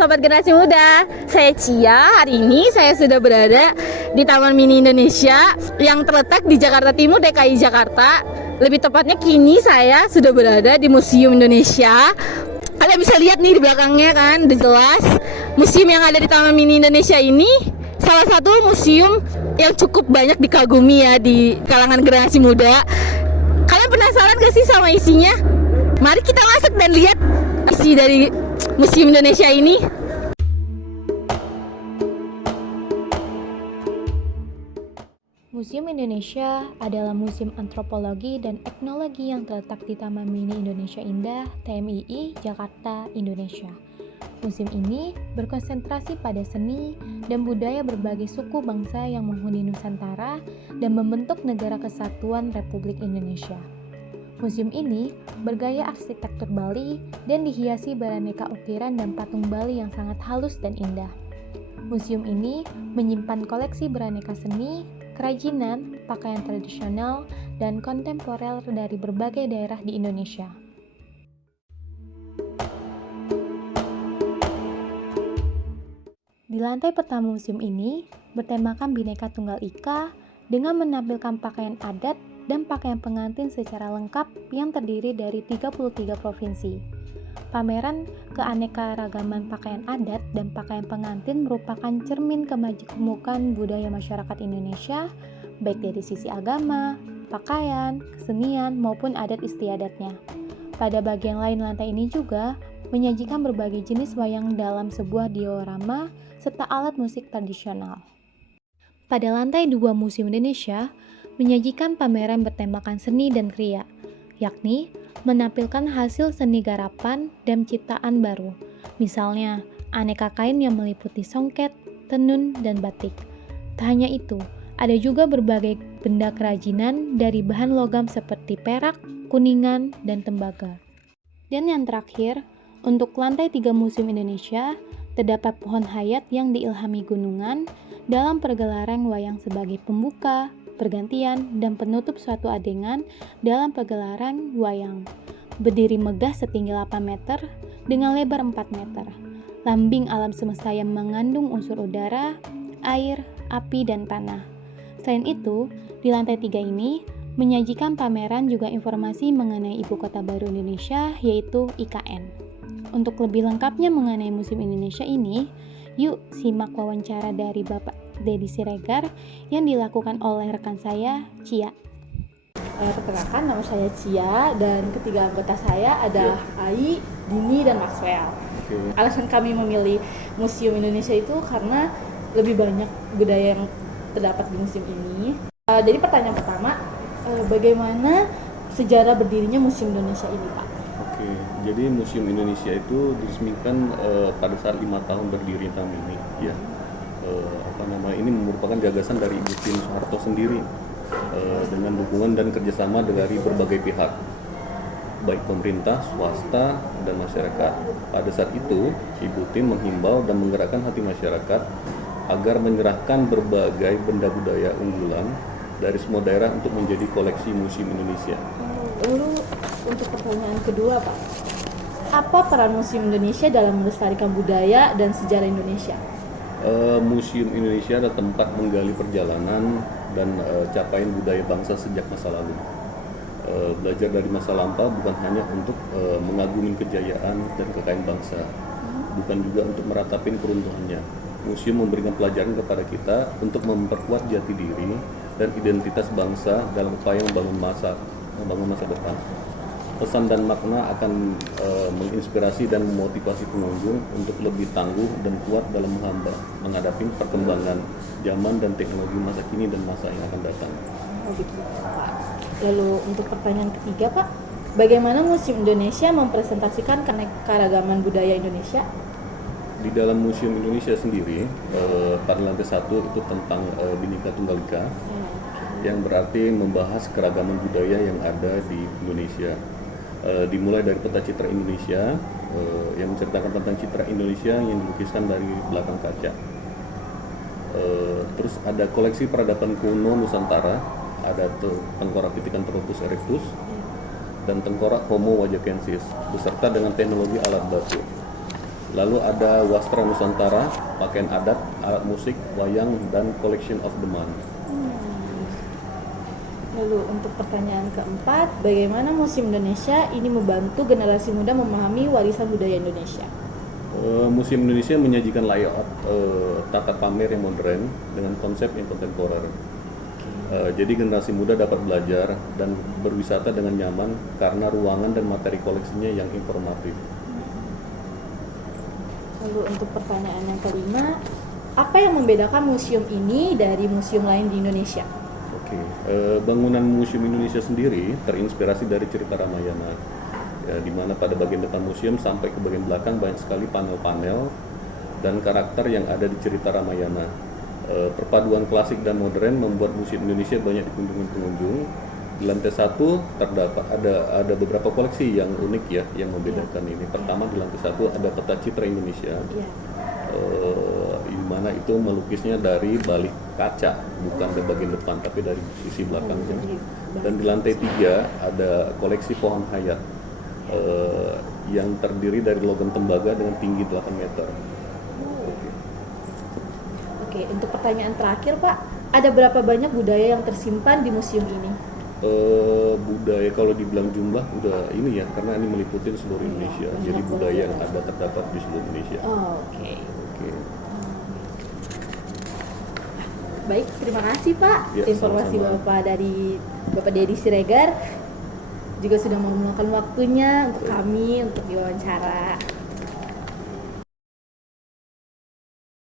Sobat Generasi Muda, saya Cia. Hari ini saya sudah berada di Taman Mini Indonesia yang terletak di Jakarta Timur, DKI Jakarta. Lebih tepatnya kini saya sudah berada di Museum Indonesia. Kalian bisa lihat nih di belakangnya kan, udah jelas. Museum yang ada di Taman Mini Indonesia ini salah satu museum yang cukup banyak dikagumi ya di kalangan generasi muda. Kalian penasaran gak sih sama isinya? Mari kita masuk dan lihat isi dari Museum Indonesia ini. Museum Indonesia adalah museum antropologi dan etnologi yang terletak di Taman Mini Indonesia Indah, TMII, Jakarta, Indonesia. Museum ini berkonsentrasi pada seni dan budaya berbagai suku bangsa yang menghuni Nusantara dan membentuk Negara Kesatuan Republik Indonesia. Museum ini bergaya arsitektur Bali dan dihiasi beraneka ukiran dan patung Bali yang sangat halus dan indah. Museum ini menyimpan koleksi beraneka seni, kerajinan, pakaian tradisional, dan kontemporer dari berbagai daerah di Indonesia. Di lantai pertama museum ini bertemakan Bhinneka Tunggal Ika dengan menampilkan pakaian adat dan pakaian pengantin secara lengkap yang terdiri dari 33 provinsi. Pameran keanekaragaman pakaian adat dan pakaian pengantin merupakan cermin kemajemukan budaya masyarakat Indonesia, baik dari sisi agama, pakaian, kesenian, maupun adat istiadatnya. Pada bagian lain lantai ini juga menyajikan berbagai jenis wayang dalam sebuah diorama serta alat musik tradisional. Pada lantai 2 Museum Indonesia menyajikan pameran bertemakan seni dan kriya, yakni menampilkan hasil seni garapan dan ciptaan baru, misalnya aneka kain yang meliputi songket, tenun, dan batik. Tak hanya itu, ada juga berbagai benda kerajinan dari bahan logam seperti perak, kuningan, dan tembaga. Dan yang terakhir, untuk lantai 3 Museum Indonesia, terdapat pohon hayat yang diilhami gunungan dalam pergelaran wayang sebagai pembuka, pergantian, dan penutup suatu adegan dalam pergelaran wayang. Berdiri megah setinggi 8 meter dengan lebar 4 meter. Lambing alam semesta yang mengandung unsur udara, air, api, dan tanah. Selain itu, di lantai 3 ini menyajikan pameran juga informasi mengenai Ibu Kota Baru Indonesia, yaitu IKN. Untuk lebih lengkapnya mengenai Museum Indonesia ini, yuk simak wawancara dari Bapak Dedi Siregar yang dilakukan oleh rekan saya, Cia. Perkenalkan, nama saya Cia dan ketiga anggota saya ada Ai, Dini, dan Maxwell. Alasan kami memilih Museum Indonesia itu karena lebih banyak budaya yang terdapat di museum ini. Jadi pertanyaan pertama, bagaimana sejarah berdirinya Museum Indonesia ini, Pak? Jadi Museum Indonesia itu diresmikan pada saat 5 tahun berdiri tahun ini, ya. Ini merupakan gagasan dari Ibu Tien Soeharto sendiri dengan dukungan dan kerjasama dari berbagai pihak, baik pemerintah, swasta, dan masyarakat. Pada saat itu, Ibu Tien menghimbau dan menggerakkan hati masyarakat agar menyerahkan berbagai benda budaya unggulan dari semua daerah untuk menjadi koleksi Museum Indonesia. Lalu untuk pertanyaan kedua, Pak, apa peran Museum Indonesia dalam melestarikan budaya dan sejarah Indonesia? Museum Indonesia adalah tempat menggali perjalanan dan capaian budaya bangsa sejak masa lalu. Belajar dari masa lampau bukan hanya untuk mengagumi kejayaan dan kekayaan bangsa, bukan juga untuk meratapin keruntuhannya. Museum memberikan pelajaran kepada kita untuk memperkuat jati diri dan identitas bangsa dalam upaya membangun masa depan. Pesan dan makna akan menginspirasi dan memotivasi pengunjung untuk lebih tangguh dan kuat dalam menghadapi perkembangan zaman dan teknologi masa kini dan masa yang akan datang. Begitu, Pak. Lalu untuk pertanyaan ketiga, Pak, bagaimana Museum Indonesia mempresentasikan keanekaragaman budaya Indonesia? Di dalam Museum Indonesia sendiri, pada lantai 1 itu tentang Bhinneka Tunggal Ika, yang berarti membahas keragaman budaya yang ada di Indonesia. Dimulai dari peta citra Indonesia yang menceritakan tentang citra Indonesia yang dilukiskan dari belakang kaca. Terus ada koleksi peradaban kuno Nusantara, ada tengkorak Pithecanthropus erectus dan tengkorak Homo wajakensis beserta dengan teknologi alat batu. Lalu ada Wastra Nusantara, pakaian adat, alat musik, wayang, dan Collection of the Month. Lalu untuk pertanyaan keempat, bagaimana Museum Indonesia ini membantu generasi muda memahami warisan budaya Indonesia? Museum Indonesia menyajikan layout tata pamer yang modern dengan konsep yang kontemporer. Jadi generasi muda dapat belajar dan berwisata dengan nyaman karena ruangan dan materi koleksinya yang informatif. Lalu untuk pertanyaan yang kelima, apa yang membedakan museum ini dari museum lain di Indonesia? Oke, bangunan Museum Indonesia sendiri terinspirasi dari cerita Ramayana, ya, di mana pada bagian depan museum sampai ke bagian belakang banyak sekali panel-panel dan karakter yang ada di cerita Ramayana. Perpaduan klasik dan modern membuat Museum Indonesia banyak dikunjungi pengunjung. Di lantai 1 terdapat ada beberapa koleksi yang unik ya, yang membedakan ini. Pertama, di lantai 1 ada peta citra Indonesia. Iya. Di mana itu melukisnya dari balik kaca, bukan dari bagian depan tapi dari sisi belakangnya. Dan di lantai 3 ada koleksi pohon hayat yang terdiri dari logam tembaga dengan tinggi 8 meter. Oke, untuk pertanyaan terakhir Pak, ada berapa banyak budaya yang tersimpan di museum ini? Budaya kalau dibilang jumlah udah ini ya, karena ini meliputi seluruh Indonesia. Jadi budaya yang ada terdapat di seluruh Indonesia. Oke. Oke. Baik, terima kasih Pak. Ya, Informasi sama-sama. Bapak dari Bapak Dedi Siregar juga sudah mau meluangkan waktunya untuk kami untuk diwawancara.